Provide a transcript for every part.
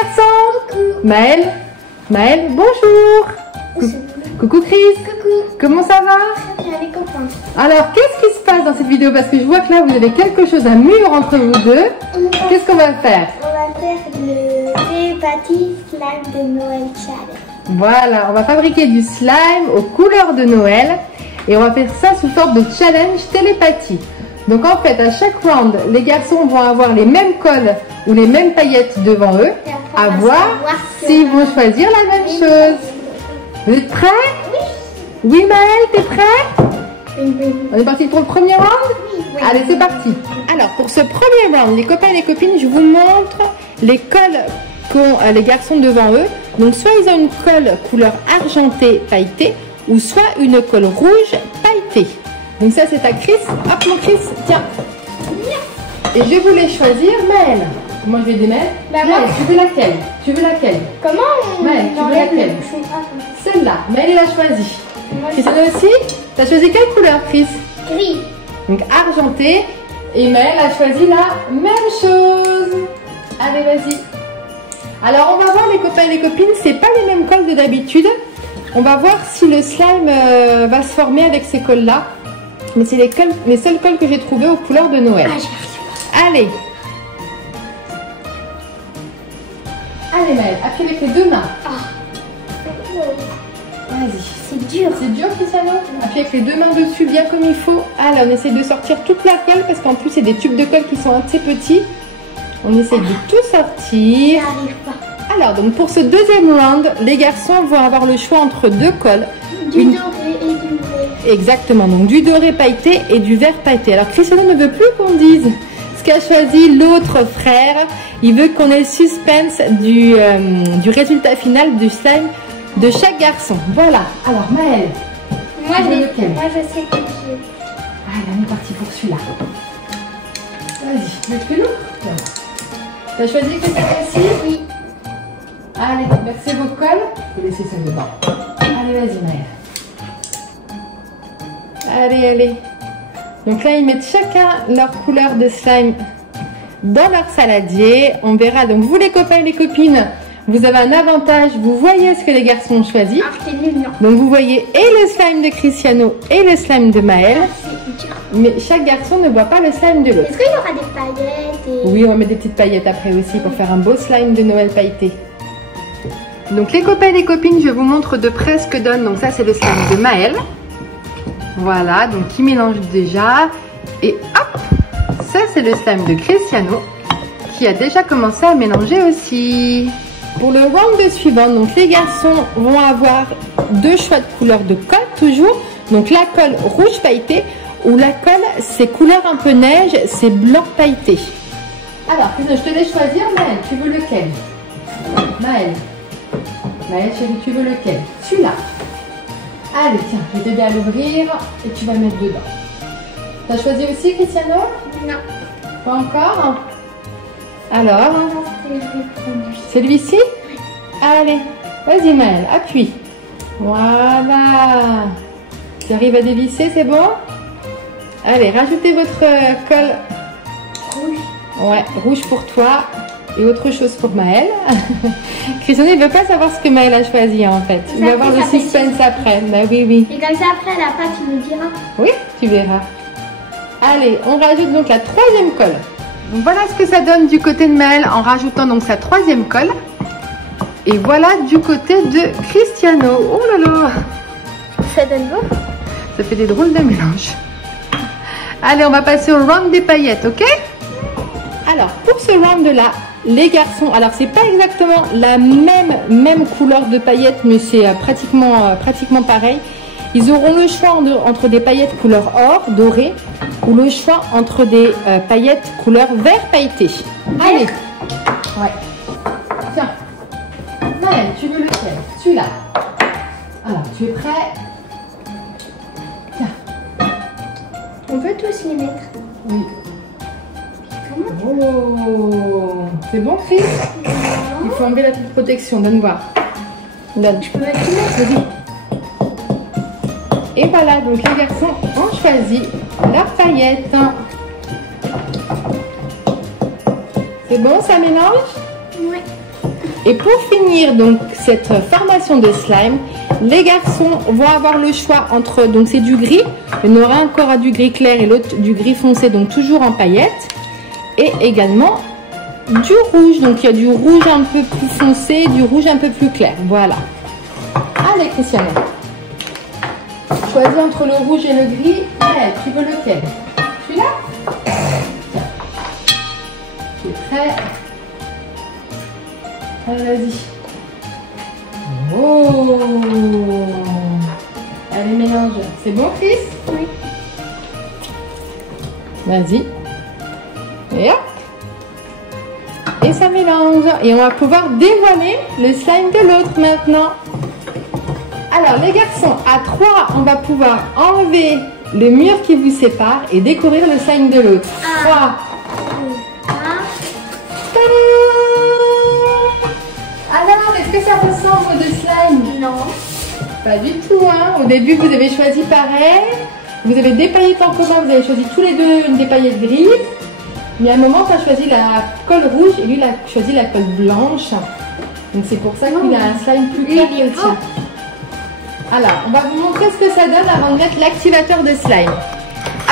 garçons. Coucou. Maëlle, bonjour. Coucou Chris. Coucou. Comment ça va? Très bien les copains. Alors, qu'est-ce qui se passe dans cette vidéo? Parce que je vois que là, vous avez quelque chose à mûr entre vous deux. Qu'est-ce qu'on va faire? On va faire le télépathie slime de Noël challenge. Voilà, on va fabriquer du slime aux couleurs de Noël. Et on va faire ça sous forme de challenge télépathie. Donc en fait, à chaque round, les garçons vont avoir les mêmes cols ou les mêmes paillettes devant eux. À voir s'ils vont choisir la même chose. Vous êtes prêts? Oui. Oui Maëlle, t'es prêt? Oui. On est parti pour le premier round? Oui. Allez, c'est parti. Alors, pour ce premier round, les copains et les copines, je vous montre les cols qu'ont les garçons devant eux. Donc, soit ils ont une colle couleur argentée pailletée, ou soit une colle rouge pailletée. Donc ça, c'est à Chris. Hop, mon Chris, tiens. Et je vais vous les choisir, Maëlle. Moi, je vais démettre. Bah, Maëlle, tu veux laquelle? Tu veux laquelle? Comment on Maëlle, tu veux enlève laquelle? le bouchon? Celle-là. Maëlle, elle a choisi. Moi, Chris, toi aussi? T'as choisi quelle couleur, Chris? gris. Donc argenté. Et Maëlle a choisi la même chose. Allez, vas-y. Alors, on va voir les copains et les copines. C'est pas les mêmes cols que d'habitude. On va voir si le slime va se former avec ces cols-là. Mais c'est les seuls cols que j'ai trouvés aux couleurs de Noël. Allez. Allez, Maëlle, appuie avec les deux mains. Vas-y. C'est dur. C'est dur, Cristiano? Appuie avec les deux mains dessus, bien comme il faut. Allez, on essaie de sortir toute la colle parce qu'en plus, c'est des tubes de colle qui sont assez petits. On essaie de tout sortir. J'arrive pas. Alors, donc pour ce deuxième round, les garçons vont avoir le choix entre deux colles. Du doré et du vert. Exactement, donc du doré pailleté et du vert pailleté. Alors, Cristiano ne veut plus qu'on dise ce qu'a choisi l'autre frère. Il veut qu'on ait le suspense du résultat final du slime de chaque garçon. Voilà. Alors, Maëlle. Moi, Tu veux lequel? je sais que je... Allez, on est parti pour celui-là. Vas-y, tu veux que l'autre? T'as choisi que ça aussi? Oui. Allez, versez vos colles. Vous laissez ça dedans. Allez, vas-y, Maëlle. Allez. Donc là, ils mettent chacun leur couleur de slime dans leur saladier. On verra. Donc, vous, les copains et les copines, vous avez un avantage. Vous voyez ce que les garçons ont choisi. Ah, je t'ai mis, non. Donc, vous voyez et le slime de Cristiano et le slime de Maëlle. C'est dur. Mais chaque garçon ne voit pas le slime de l'autre. Est-ce qu'il y aura des paillettes et... Oui, on va mettre des petites paillettes après aussi pour faire un beau slime de Noël pailleté. Donc les copains et les copines, je vous montre de près ce que donne. Donc ça, c'est le slime de Maëlle. Voilà, donc qui mélange déjà. Et hop, ça c'est le slime de Cristiano qui a déjà commencé à mélanger aussi. Pour le round suivant, donc les garçons vont avoir deux choix de couleurs de colle toujours. Donc la colle rouge pailletée ou la colle, c'est couleur un peu neige, c'est blanc pailleté. Alors, je te laisse choisir, Maëlle, tu veux lequel? Maëlle, chérie, tu veux lequel? Celui-là. Allez, tiens, je vais t'aider à l'ouvrir et tu vas le mettre dedans. T'as choisi aussi, Cristiano? Non. Pas encore? Alors, celui-ci? Allez, vas-y Maëlle, appuie. Voilà. Tu arrives à dévisser, c'est bon? Allez, rajoutez votre colle. Rouge. Ouais, rouge pour toi et autre chose pour Maëlle. Cristiano, il ne veut pas savoir ce que Maëlle a choisi en fait. Il va voir le suspense après. Bah oui. Et comme ça, après, la pâte, tu nous diras. Oui, tu verras. Allez, on rajoute donc la troisième colle. Donc voilà ce que ça donne du côté de Maëlle en rajoutant donc sa troisième colle. Et voilà du côté de Cristiano. Oh là là! Ça donne beau. Ça fait des drôles de mélange. Allez, on va passer au round des paillettes, ok? Alors, pour ce round-là, les garçons, alors c'est pas exactement la même couleur de paillettes, mais c'est pratiquement pareil. Ils auront le choix entre des paillettes couleur or, doré, ou le choix entre des paillettes couleur vert pailleté. Allez. Ouais. Tiens. Maëlle, tu veux lequel? Celui-là. Alors, tu es prêt? Tiens. On peut tous les mettre. Oui. Comment? Oh, c'est bon, Chris? Il faut enlever la petite protection. Donne voir. Donne. Je peux mettre tout. Vas-y. Et voilà, donc les garçons ont choisi leurs paillettes. C'est bon, ça mélange? Ouais. Et pour finir donc cette formation de slime, les garçons vont avoir le choix entre, donc c'est du gris, il y en aura encore du gris clair et l'autre du gris foncé, donc toujours en paillettes, et également du rouge, donc il y a du rouge un peu plus foncé, du rouge un peu plus clair, voilà. Allez Cristiano, choisis entre le rouge et le gris, ouais, tu veux lequel? Celui-là? Tu es prêt? Allez, vas-y. Oh! Allez, mélange. C'est bon, Chris? Oui. Vas-y. Et hop! Et ça mélange. Et on va pouvoir dévoiler le slime de l'autre maintenant. Alors, les garçons, à 3, on va pouvoir enlever le mur qui vous sépare et découvrir le slime de l'autre. 3. Alors, est-ce que ça ressemble de slime? Non. Pas du tout, hein. Au début, vous avez choisi pareil. Vous avez des paillettes en commun. Vous avez choisi tous les deux une des paillettes grises. Mais à un moment, tu as choisi la colle rouge et lui, il a choisi la colle blanche. Donc, c'est pour ça qu'il a un slime plus clair que le tien. Alors, on va vous montrer ce que ça donne avant de mettre l'activateur de slime.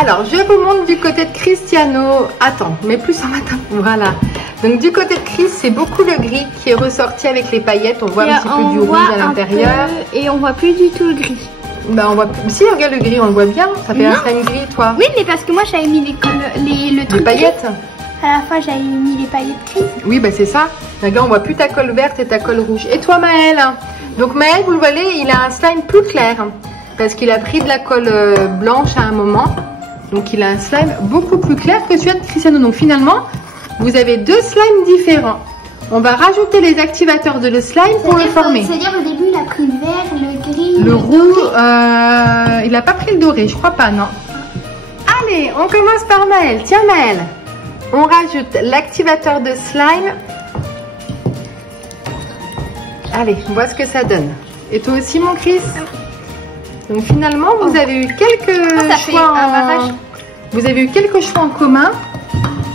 Alors, je vous montre du côté de Cristiano. Attends, mais plus en matin. Voilà. Donc, du côté de Chris, c'est beaucoup le gris qui est ressorti avec les paillettes. On voit un petit peu du rouge à l'intérieur. Et on voit plus du tout le gris. Bah, on voit plus. Si, regarde le gris, on le voit bien. Ça fait un slime gris, toi. Oui, mais parce que moi, j'avais mis le truc. Les paillettes. À la fois, j'avais mis les paillettes grises. Oui, bah, c'est ça. Regarde, on voit plus ta colle verte et ta colle rouge. Et toi, Maëlle? Donc, Maëlle, vous le voyez, il a un slime plus clair. Parce qu'il a pris de la colle blanche à un moment. Donc, il a un slime beaucoup plus clair que celui de Cristiano. Donc, finalement, vous avez deux slimes différents. On va rajouter les activateurs de le slime pour le former. C'est-à-dire au début, il a pris le vert, le gris, le roux. Il n'a pas pris le doré, je crois pas, non. Allez, on commence par Maëlle. Tiens, Maëlle, on rajoute l'activateur de slime. Allez, on voit ce que ça donne. Et toi aussi, mon Chris? Donc finalement, vous avez eu quelques choix. Vous avez eu quelques choix en commun.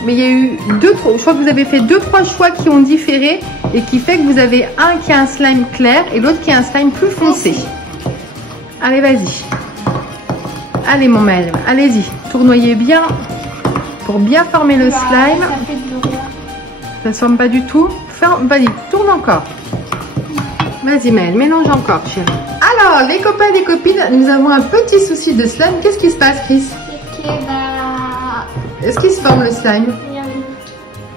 Mais il y a eu je crois que vous avez fait 2-3 choix qui ont différé et qui fait que vous avez un qui a un slime clair et l'autre qui a un slime plus foncé. Allez, vas-y. Allez, mon Maëlle, allez-y. Tournoyez bien pour bien former le slime. Ça ne se forme pas du tout. Vas-y, tourne encore. Vas-y, Maëlle, mélange encore, chérie. Alors, les copains et les copines, nous avons un petit souci de slime. Qu'est-ce qui se passe, Chris? Est-ce qu'il se forme le slime?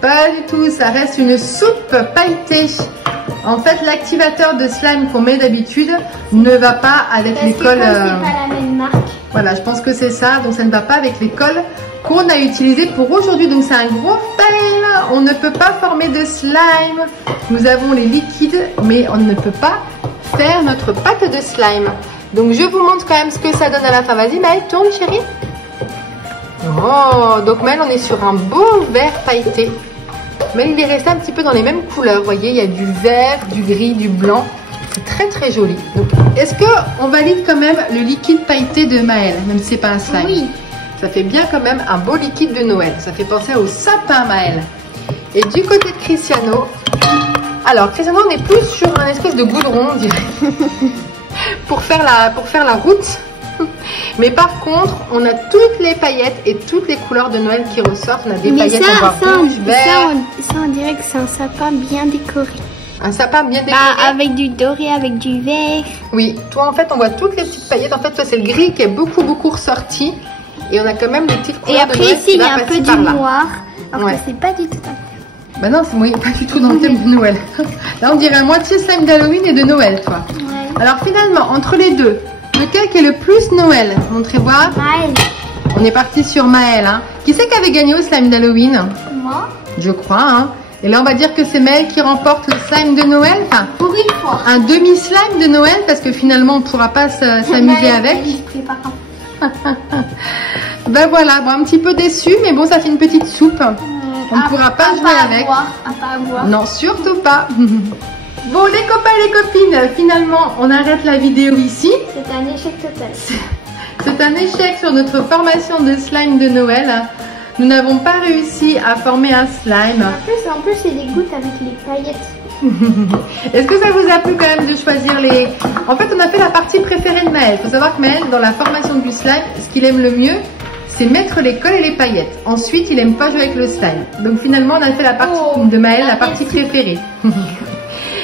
Pas du tout, ça reste une soupe pailletée. En fait, l'activateur de slime qu'on met d'habitude ne va pas avec les colles. C'est pas la même marque. Voilà, je pense que c'est ça. Donc, ça ne va pas avec les colles qu'on a utilisées pour aujourd'hui. Donc, c'est un gros fail. On ne peut pas former de slime. Nous avons les liquides, mais on ne peut pas faire notre pâte de slime. Donc, je vous montre quand même ce que ça donne à la fin. Vas-y, Maëlle, tourne, chérie. Oh, donc Maëlle, on est sur un beau vert pailleté. Mais il est resté un petit peu dans les mêmes couleurs. Vous voyez, il y a du vert, du gris, du blanc. C'est très très joli. Donc, est-ce qu'on valide quand même le liquide pailleté de Maëlle, même si c'est pas un slime? Oui. Ça fait bien quand même un beau liquide de Noël. Ça fait penser au sapin, Maëlle. Et du côté de Cristiano, alors Cristiano, on est plus sur un espèce de goudron, on dirait, pour faire la route. Mais par contre, on a toutes les paillettes et toutes les couleurs de Noël qui ressortent. On a des paillettes, on voit rouge, vert. Ça, on dirait que c'est un sapin bien décoré. Un sapin bien décoré. Avec du doré, avec du vert. Oui, toi en fait, on voit toutes les petites paillettes. En fait, toi, c'est le gris qui est beaucoup ressorti. Et on a quand même des petites couleurs. Et après, ici, il y a un peu du noir. Alors que c'est pas du tout. Bah non, oui, pas du tout dans le thème de Noël. Là, on dirait à moitié slime d'Halloween et de Noël, toi. Ouais. Alors finalement, entre les deux, lequel qui est le plus Noël? Montrez-moi. Maëlle. On est parti sur Maëlle. Hein. Qui c'est qui avait gagné au slime d'Halloween? Moi. Je crois. Hein. Et là, on va dire que c'est Maëlle qui remporte le slime de Noël. Enfin, pour une fois. Un demi-slime de Noël parce que finalement, on ne pourra pas s'amuser avec. Ben voilà, bon, un petit peu déçu, mais bon, ça fait une petite soupe. On ne pourra pas jouer avec. Non, surtout pas. Bon, les copains et les copines, finalement, on arrête la vidéo ici. C'est un échec total. C'est un échec sur notre formation de slime de Noël. Nous n'avons pas réussi à former un slime. En plus, il dégoûte avec les paillettes. Est-ce que ça vous a plu quand même de choisir les... En fait, on a fait la partie préférée de Maël. Il faut savoir que Maël, dans la formation du slime, ce qu'il aime le mieux, c'est mettre les cols et les paillettes. Ensuite, il aime pas jouer avec le slime. Donc finalement, on a fait la partie de Maël, la partie préférée.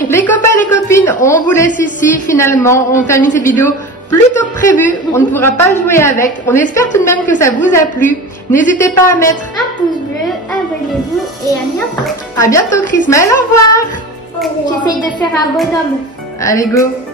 Les copains et les copines, on vous laisse ici. Finalement, on termine cette vidéo plutôt que prévu. On ne pourra pas jouer avec. On espère tout de même que ça vous a plu. N'hésitez pas à mettre un pouce bleu, abonnez-vous et à bientôt. À bientôt, Chris. Maël, au revoir. J'essaye de faire un bonhomme. Allez, go.